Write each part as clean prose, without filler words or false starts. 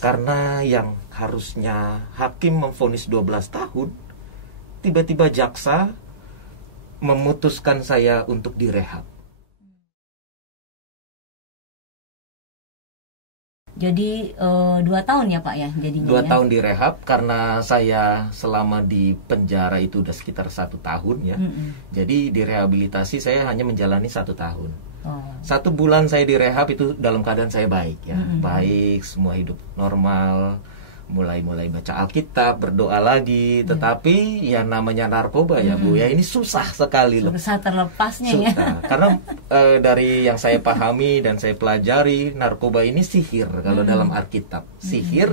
Karena yang harusnya hakim memvonis 12 tahun, tiba-tiba jaksa memutuskan saya untuk direhab. Jadi 2 tahun ya Pak ya jadinya? 2 tahun direhab karena saya selama di penjara itu udah sekitar 1 tahun ya. Jadi direhabilitasi saya hanya menjalani 1 tahun. 1 bulan saya direhab itu dalam keadaan saya baik ya, baik, semua hidup normal, mulai baca Alkitab, berdoa lagi. Tetapi ya namanya narkoba ya Bu ya, ini susah sekali loh. Susah terlepasnya ya. Karena dari yang saya pahami dan saya pelajari, narkoba ini sihir kalau dalam Alkitab. Sihir,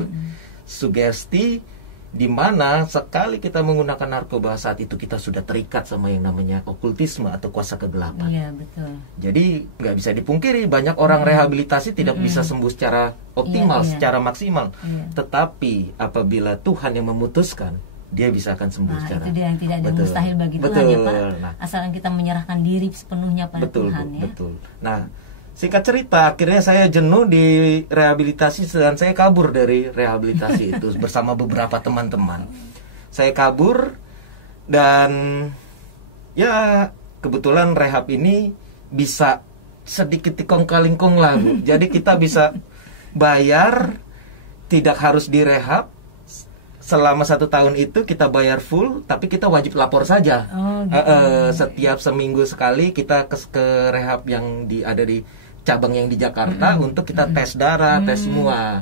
sugesti, di mana sekali kita menggunakan narkoba saat itu kita sudah terikat sama yang namanya okultisme atau kuasa kegelapan. Iya betul. Jadi nggak bisa dipungkiri banyak orang rehabilitasi tidak bisa sembuh secara optimal, secara maksimal. Tetapi apabila Tuhan yang memutuskan, dia bisa akan sembuh secara. Itu dia yang tidak ada mustahil bagi Tuhan ya Pak. Asalkan kita menyerahkan diri sepenuhnya pada Tuhan ya. Betul. Nah, singkat cerita, akhirnya saya jenuh di rehabilitasi dan saya kabur dari rehabilitasi itu bersama beberapa teman-teman. Saya kabur dan ya kebetulan rehab ini bisa sedikit tikong-kalingkong lah Bu. Jadi kita bisa bayar, tidak harus direhab. Selama 1 tahun itu kita bayar full, tapi kita wajib lapor saja. Setiap seminggu sekali kita ke rehab yang ada di cabang yang di Jakarta untuk kita tes darah, tes semua.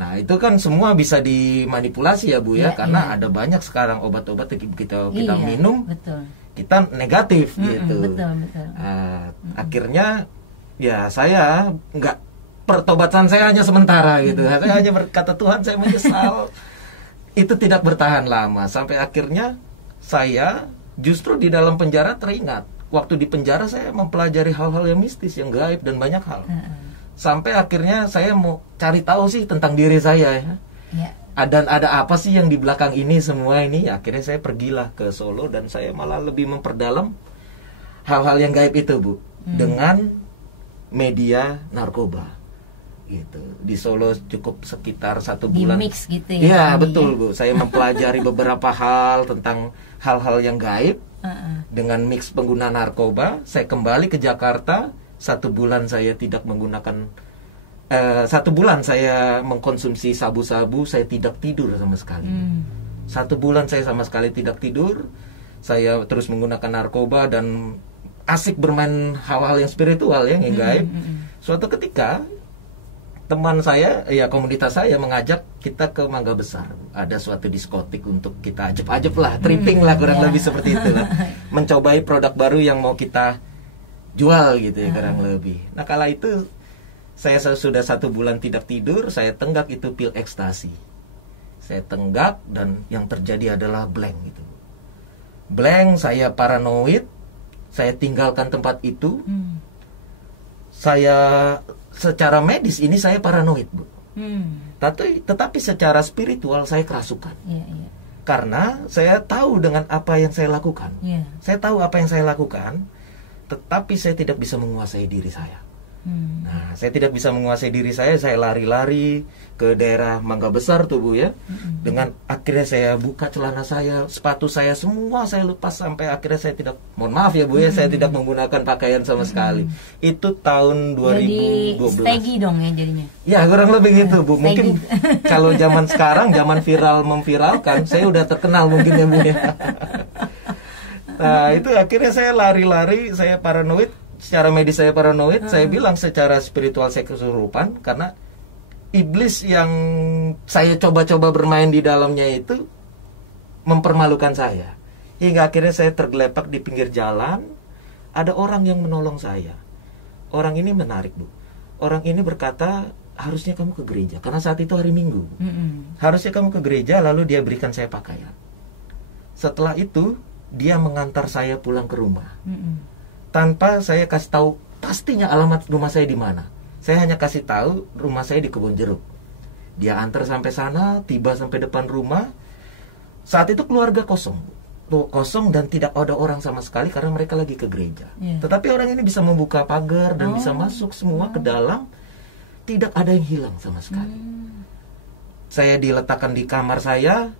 Nah itu kan semua bisa dimanipulasi ya Bu ya, karena ada banyak sekarang obat-obat kita minum, kita negatif gitu. Akhirnya ya saya nggak, pertobatan saya hanya sementara gitu. Saya hanya berkata Tuhan saya menyesal. Itu tidak bertahan lama sampai akhirnya saya justru di dalam penjara teringat. Waktu di penjara saya mempelajari hal-hal yang mistis, yang gaib dan banyak hal. Sampai akhirnya saya mau cari tahu sih tentang diri saya ya. Dan ada apa sih yang di belakang ini semua ini. Akhirnya saya pergilah ke Solo dan saya malah lebih memperdalam hal-hal yang gaib itu Bu. Dengan media narkoba. Gitu. Di Solo cukup sekitar 1 bulan. Di mix gitu ya. Iya betul Bu. Saya mempelajari beberapa hal tentang hal-hal yang gaib. Dengan mix pengguna narkoba, saya kembali ke Jakarta. 1 bulan saya tidak menggunakan 1 bulan saya mengkonsumsi sabu-sabu, saya tidak tidur sama sekali. 1 bulan saya sama sekali tidak tidur. Saya terus menggunakan narkoba dan asik bermain hal-hal yang spiritual yang gaib. Suatu ketika teman saya, ya komunitas saya mengajak kita ke Mangga Besar. Ada suatu diskotik untuk kita ajep-ajep lah, tripping lah kurang lebih seperti itu lah. Mencobai produk baru yang mau kita jual gitu ya kurang lebih. Nah kala itu saya sudah 1 bulan tidak tidur, saya tenggak itu pil ekstasi. Saya tenggak dan yang terjadi adalah blank gitu. Blank, saya paranoid, saya tinggalkan tempat itu. Saya secara medis ini saya paranoid Bu. Tetapi secara spiritual saya kerasukan. Karena saya tahu dengan apa yang saya lakukan. Saya tahu apa yang saya lakukan, tetapi saya tidak bisa menguasai diri saya. Nah, saya tidak bisa menguasai diri saya lari-lari ke daerah Mangga Besar tuh Bu ya. Dengan akhirnya saya buka celana saya, sepatu saya semua saya lepas sampai akhirnya saya tidak, mohon maaf ya Bu ya, saya tidak menggunakan pakaian sama sekali. Itu tahun 2012. Jadi stegi dong ya jadinya. Ya kurang lebih gitu Bu. Mungkin kalau zaman sekarang, zaman viral memviralkan, saya udah terkenal mungkin ya Bu ya. Nah itu akhirnya saya lari-lari, saya paranoid. Secara medis saya paranoid, saya bilang secara spiritual saya kesurupan karena iblis yang saya coba-coba bermain di dalamnya itu mempermalukan saya. Hingga akhirnya saya tergelepak di pinggir jalan, ada orang yang menolong saya. Orang ini menarik Bu. Orang ini berkata, harusnya kamu ke gereja karena saat itu hari Minggu. Harusnya kamu ke gereja, lalu dia berikan saya pakaian. Setelah itu dia mengantar saya pulang ke rumah. Tanpa saya kasih tahu pastinya alamat rumah saya di mana. Saya hanya kasih tahu rumah saya di Kebun Jeruk. Dia antar sampai sana, tiba sampai depan rumah. Saat itu keluarga kosong dan tidak ada orang sama sekali karena mereka lagi ke gereja. Tetapi orang ini bisa membuka pagar dan bisa masuk semua ke dalam. Tidak ada yang hilang sama sekali. Saya diletakkan di kamar saya.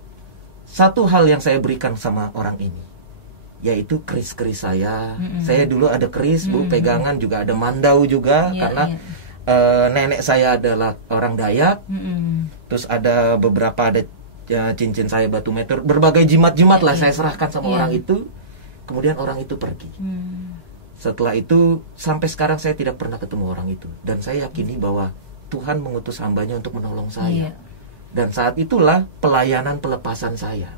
Satu hal yang saya berikan sama orang ini, yaitu keris-keris saya. Saya dulu ada keris Bu, pegangan juga ada mandau juga karena nenek saya adalah orang Dayak. Terus ada beberapa ada cincin saya batu meteor, berbagai jimat-jimat lah saya serahkan sama orang itu. Kemudian orang itu pergi. Setelah itu sampai sekarang saya tidak pernah ketemu orang itu, dan saya yakini bahwa Tuhan mengutus hambanya untuk menolong saya. Dan saat itulah pelayanan pelepasan saya.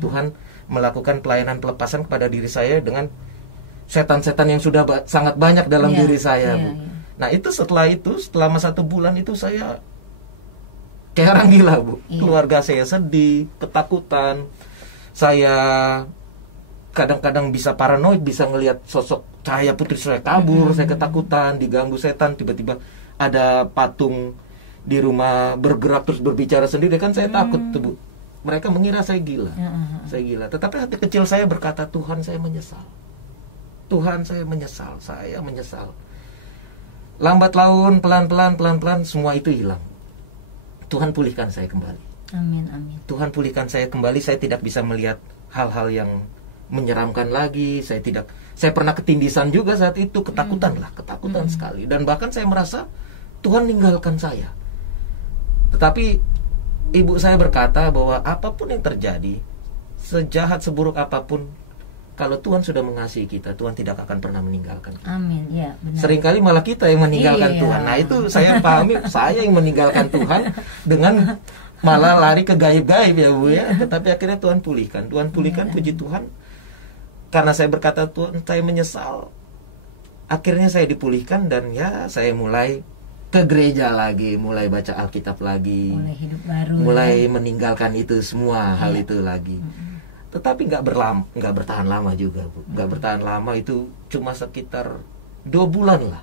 Tuhan melakukan pelayanan pelepasan kepada diri saya dengan setan-setan yang sudah sangat banyak dalam diri saya Bu. Nah itu setelah masa 1 bulan itu saya kayak orang gila Bu. Keluarga saya sedih, ketakutan. Saya kadang-kadang bisa paranoid, bisa ngelihat sosok cahaya putri saya kabur. Saya ketakutan, diganggu setan. Tiba-tiba ada patung di rumah bergerak terus berbicara sendiri, kan saya takut tuh Bu. Mereka mengira saya gila. Saya gila. Tetapi hati kecil saya berkata, Tuhan saya menyesal. Tuhan saya menyesal. Saya menyesal. Lambat laun, pelan-pelan semua itu hilang. Tuhan pulihkan saya kembali. Amin, amin. Tuhan pulihkan saya kembali. Saya tidak bisa melihat hal-hal yang menyeramkan lagi. Saya pernah ketindisan juga saat itu, ketakutan sekali. Dan bahkan saya merasa Tuhan ninggalkan saya. Tetapi ibu saya berkata bahwa apapun yang terjadi, sejahat seburuk apapun, kalau Tuhan sudah mengasihi kita, Tuhan tidak akan pernah meninggalkan kita. Amin, ya benar. Seringkali malah kita yang meninggalkan Tuhan. Nah itu saya pahami, saya yang meninggalkan Tuhan dengan malah lari ke gaib-gaib ya Bu ya. Tetapi akhirnya Tuhan pulihkan. Puji Tuhan. Karena saya berkata Tuhan saya menyesal, akhirnya saya dipulihkan dan ya saya mulai ke gereja lagi, mulai baca Alkitab lagi, mulai hidup baru, mulai meninggalkan itu semua hal itu lagi. Tetapi nggak bertahan lama juga Bu. Nggak bertahan lama, itu cuma sekitar 2 bulan lah.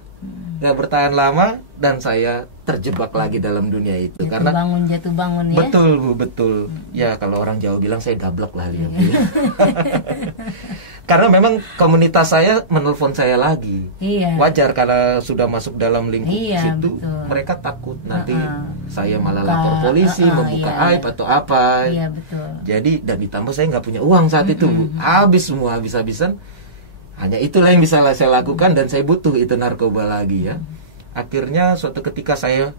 Nggak bertahan lama dan saya terjebak lagi dalam dunia itu. Jatuh bangun ya. Betul Bu, betul. Ya kalau orang Jawa bilang saya dablek lah dia. Karena memang komunitas saya menelpon saya lagi. Wajar karena sudah masuk dalam lingkup situ, betul. Mereka takut nanti saya malah lapor polisi, membuka aib atau apa. Betul. Jadi dan ditambah saya nggak punya uang saat itu, Bu. Habis semua, habis-habisan. Hanya itulah yang bisa saya lakukan dan saya butuh itu narkoba lagi ya. Akhirnya suatu ketika saya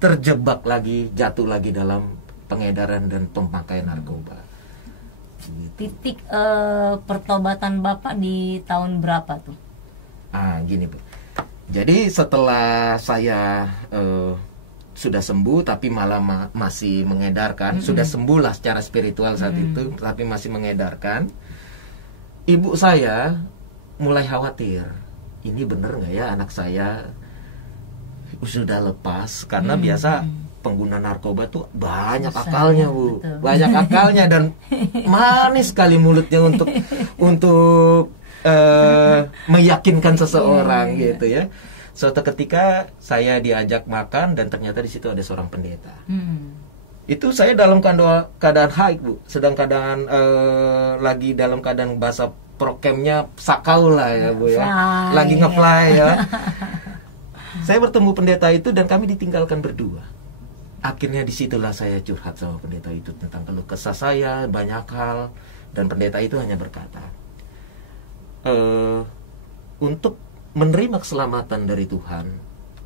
terjebak lagi, jatuh lagi dalam pengedaran dan pemakaian narkoba. Titik pertobatan Bapak di tahun berapa tuh? Gini Bu. Jadi setelah saya sudah sembuh tapi malah masih mengedarkan, sudah sembuh lah secara spiritual saat itu, tapi masih mengedarkan. Ibu saya mulai khawatir, ini bener nggak ya anak saya sudah lepas, karena biasa pengguna narkoba tuh banyak akalnya Bu, betul. Banyak akalnya dan manis sekali mulutnya untuk meyakinkan seseorang gitu ya. Suatu ketika saya diajak makan dan ternyata di situ ada seorang pendeta. Itu saya dalam keadaan haid Bu, sedang keadaan lagi dalam keadaan bahasa prokemnya sakau lah ya Bu ya, lagi ngefly ya. Saya bertemu pendeta itu dan kami ditinggalkan berdua. Akhirnya disitulah saya curhat sama pendeta itu tentang keluh kesah saya, banyak hal. Dan pendeta itu hanya berkata, untuk menerima keselamatan dari Tuhan,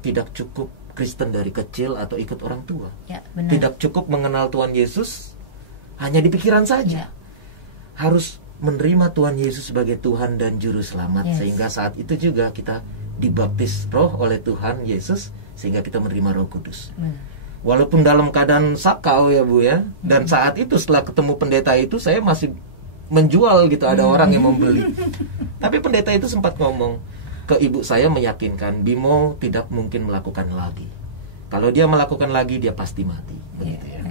tidak cukup Kristen dari kecil atau ikut orang tua. Ya, benar. Tidak cukup mengenal Tuhan Yesus hanya di pikiran saja. Harus menerima Tuhan Yesus sebagai Tuhan dan Juru Selamat. Sehingga saat itu juga kita dibaptis roh oleh Tuhan Yesus, sehingga kita menerima Roh Kudus. Walaupun dalam keadaan sakau ya Bu ya. Dan saat itu setelah ketemu pendeta itu, saya masih menjual gitu, ada orang yang membeli. Tapi pendeta itu sempat ngomong ke ibu saya, meyakinkan Bimo tidak mungkin melakukan lagi. Kalau dia melakukan lagi, dia pasti mati, begitu ya.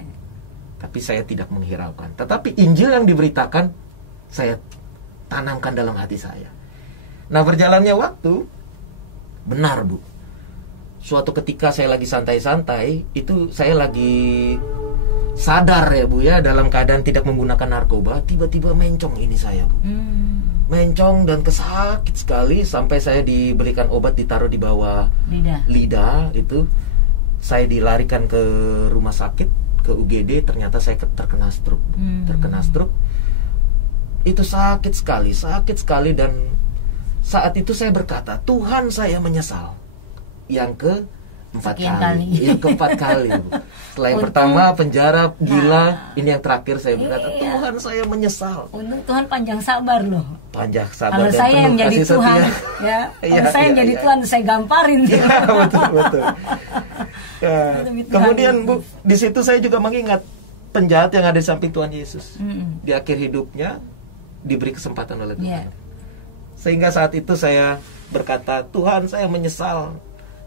Tapi saya tidak menghiraukan. Tetapi Injil yang diberitakan saya tanamkan dalam hati saya. Nah, berjalannya waktu, benar Bu, suatu ketika saya lagi santai-santai, itu saya lagi sadar ya Bu ya, dalam keadaan tidak menggunakan narkoba, tiba-tiba mencong ini saya Bu. Mencong dan kesakit sekali, sampai saya diberikan obat, ditaruh di bawah lidah itu. Saya dilarikan ke rumah sakit, ke UGD, ternyata saya terkena stroke. Terkena stroke. Itu sakit sekali, dan saat itu saya berkata, Tuhan, saya menyesal. Yang keempat kali Bu. Setelah yang pertama penjara, gila, ini yang terakhir saya berkata, Tuhan, saya menyesal. Untung Tuhan panjang sabar loh. Panjang sabar. Kalau saya yang jadi Tuhan, ya. Kalau saya yang jadi Tuhan, saya gamparin. Ya, betul. Ya. Kemudian Bu, di situ saya juga mengingat penjahat yang ada di samping Tuhan Yesus. Di akhir hidupnya diberi kesempatan oleh Tuhan. Sehingga saat itu saya berkata, Tuhan, saya menyesal.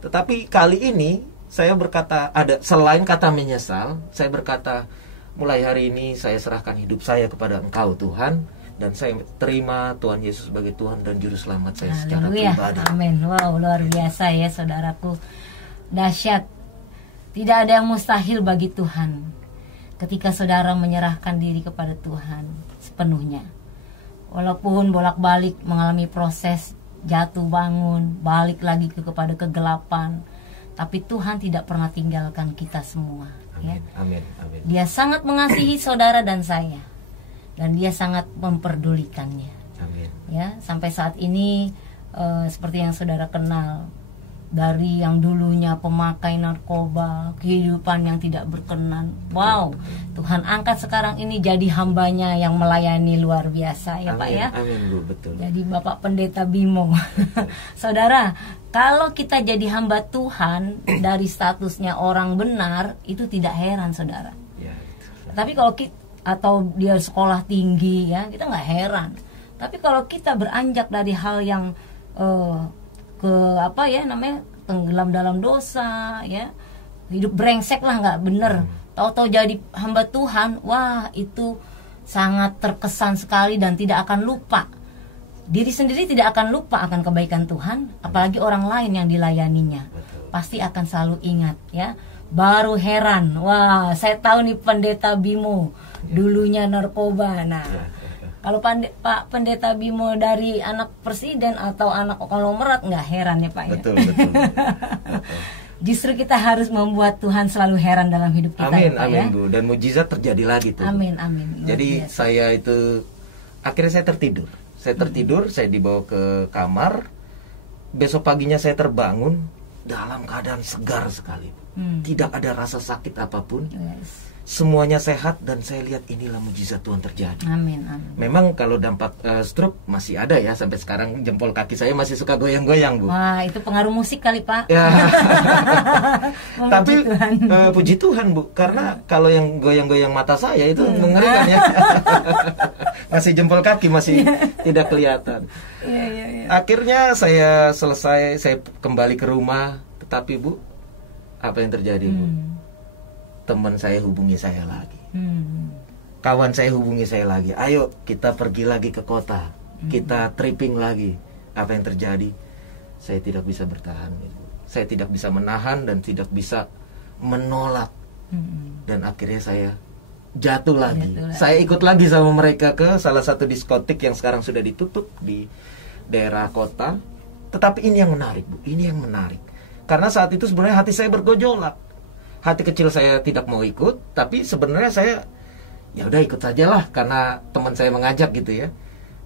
Tetapi kali ini saya berkata, ada selain kata menyesal, saya berkata, mulai hari ini saya serahkan hidup saya kepada Engkau Tuhan, dan saya terima Tuhan Yesus sebagai Tuhan dan Juru Selamat saya secara pribadi. Amin. Wow, luar biasa ya saudaraku. Dahsyat. Tidak ada yang mustahil bagi Tuhan ketika saudara menyerahkan diri kepada Tuhan sepenuhnya. Walaupun bolak-balik mengalami proses jatuh bangun, balik lagi kepada kegelapan, tapi Tuhan tidak pernah tinggalkan kita semua. Amin, ya. amin. Dia sangat mengasihi saudara dan saya, dan Dia sangat memperdulikannya. Amin. Ya, sampai saat ini seperti yang saudara kenal, dari yang dulunya pemakai narkoba, kehidupan yang tidak berkenan, wow, Tuhan angkat sekarang ini jadi hambanya yang melayani luar biasa ya. Amin, Pak ya. Amin Bu, betul. Jadi Bapak Pendeta Bimo. Saudara, kalau kita jadi hamba Tuhan dari statusnya orang benar, itu tidak heran saudara. Ya, tapi kalau kita, atau dia sekolah tinggi ya, kita nggak heran. Tapi kalau kita beranjak dari hal yang tenggelam dalam dosa ya, hidup brengsek lah, nggak bener, tahu-tahu jadi hamba Tuhan, wah itu sangat terkesan sekali dan tidak akan lupa. Diri sendiri tidak akan lupa akan kebaikan Tuhan, apalagi orang lain yang dilayaninya. Pasti akan selalu ingat ya. Baru heran, wah saya tahu nih Pendeta Bimo dulunya narkoba. Nah, kalau Pak Pendeta Bimo dari anak presiden atau anak konglomerat, nggak heran ya Pak ya. Betul. Justru kita harus membuat Tuhan selalu heran dalam hidup kita. Amin, ya, Pak, amin ya? Bu. Dan mujizat terjadi lagi tuh. Amin. Jadi saya itu akhirnya saya tertidur. Saya dibawa ke kamar. Besok paginya saya terbangun dalam keadaan segar sekali. Tidak ada rasa sakit apapun. Yes. Semuanya sehat, dan saya lihat inilah mujizat Tuhan terjadi. Amin. Memang kalau dampak stroke masih ada ya, sampai sekarang jempol kaki saya masih suka goyang-goyang Bu. Wah, itu pengaruh musik kali Pak. Ya. Tapi puji Tuhan Bu, karena kalau yang goyang-goyang mata saya itu mengerikan ya. Masih jempol kaki masih tidak kelihatan. Iya. Akhirnya saya selesai, saya kembali ke rumah, tetapi Bu, apa yang terjadi Bu? Teman saya hubungi saya lagi, kawan saya hubungi saya lagi, ayo kita pergi lagi ke kota, kita tripping lagi. Apa yang terjadi? Saya tidak bisa bertahan, saya tidak bisa menahan dan tidak bisa menolak, dan akhirnya saya jatuh lagi. Saya ikut lagi sama mereka ke salah satu diskotik yang sekarang sudah ditutup di daerah kota. Tetapi ini yang menarik Bu, ini yang menarik. Karena saat itu sebenarnya hati saya bergejolak. Hati kecil saya tidak mau ikut, tapi sebenarnya saya ya udah ikut sajalah karena teman saya mengajak gitu ya.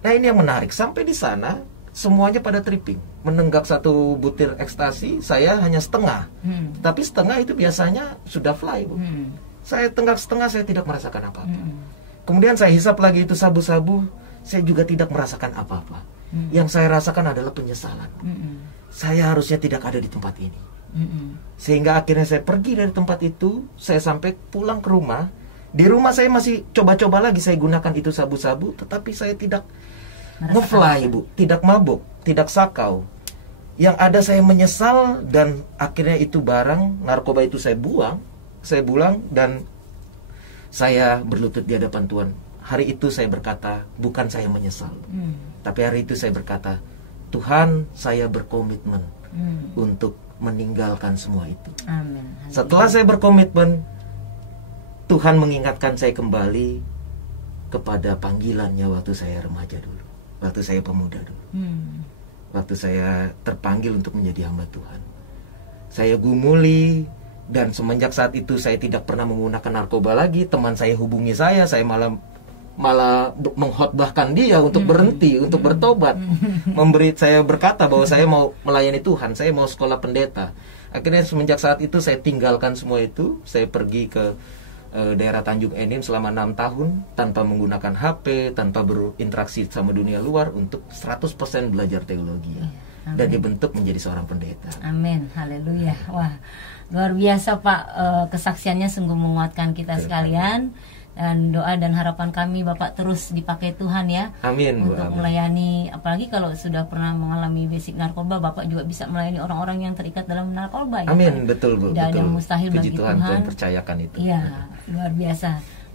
Nah, ini yang menarik, sampai di sana semuanya pada tripping. Menenggak satu butir ekstasi, saya hanya setengah. Tapi setengah itu biasanya sudah fly, Bu. Saya tenggak setengah, saya tidak merasakan apa-apa. Kemudian saya hisap lagi itu sabu-sabu, saya juga tidak merasakan apa-apa. Yang saya rasakan adalah penyesalan. Saya harusnya tidak ada di tempat ini. Sehingga akhirnya saya pergi dari tempat itu, saya sampai pulang ke rumah. Di rumah saya masih coba-coba lagi saya gunakan itu sabu-sabu, tetapi saya tidak nge-fly, Bu, tidak mabuk, tidak sakau. Yang ada saya menyesal, dan akhirnya itu barang narkoba itu saya buang dan saya berlutut di hadapan Tuhan. Hari itu saya berkata, bukan saya menyesal, tapi hari itu saya berkata, Tuhan, saya berkomitmen untuk meninggalkan semua itu. Amin. Setelah saya berkomitmen, Tuhan mengingatkan saya kembali kepada panggilannya waktu saya remaja dulu, waktu saya pemuda dulu, waktu saya terpanggil untuk menjadi hamba Tuhan. Saya gumuli, dan semenjak saat itu saya tidak pernah menggunakan narkoba lagi. Teman saya hubungi saya malah menghotbahkan dia untuk berhenti, untuk bertobat. Saya berkata bahwa saya mau melayani Tuhan, saya mau sekolah pendeta. Akhirnya semenjak saat itu saya tinggalkan semua itu. Saya pergi ke daerah Tanjung Enim selama 6 tahun tanpa menggunakan HP, tanpa berinteraksi sama dunia luar, untuk 100% belajar teologi. Dan dibentuk menjadi seorang pendeta. Amin, haleluya. Wah, luar biasa Pak, kesaksiannya sungguh menguatkan kita sekalian. Dan doa dan harapan kami Bapak terus dipakai Tuhan ya. Amin, Bu, untuk melayani, apalagi kalau sudah pernah mengalami basic narkoba, Bapak juga bisa melayani orang-orang yang terikat dalam narkoba ya. Amin, Pak? Betul, Bu. Tidak ada yang mustahil Puji bagi Tuhan. Tuhan percayakan itu. Iya, luar biasa.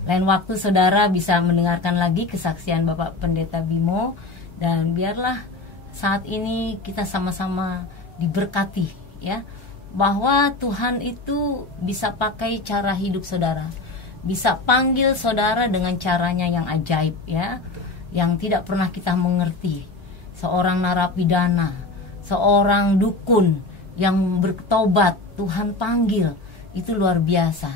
Lain waktu saudara bisa mendengarkan lagi kesaksian Bapak Pendeta Bimo, dan biarlah saat ini kita sama-sama diberkati ya, bahwa Tuhan itu bisa pakai cara hidup saudara, bisa panggil saudara dengan caranya yang ajaib ya, yang tidak pernah kita mengerti. Seorang narapidana, seorang dukun yang bertobat, Tuhan panggil, itu luar biasa.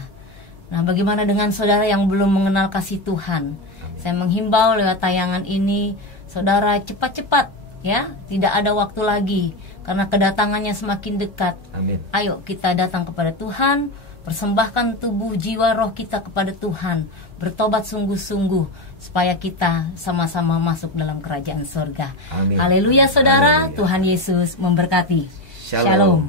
Nah, bagaimana dengan saudara yang belum mengenal kasih Tuhan? Saya menghimbau lewat tayangan ini, saudara cepat-cepat ya, tidak ada waktu lagi karena kedatangannya semakin dekat. Amin. Ayo kita datang kepada Tuhan, persembahkan tubuh, jiwa, roh kita kepada Tuhan, bertobat sungguh-sungguh supaya kita sama-sama masuk dalam kerajaan surga. Amin. Haleluya saudara. Haleluya. Tuhan Yesus memberkati. Shalom. Shalom.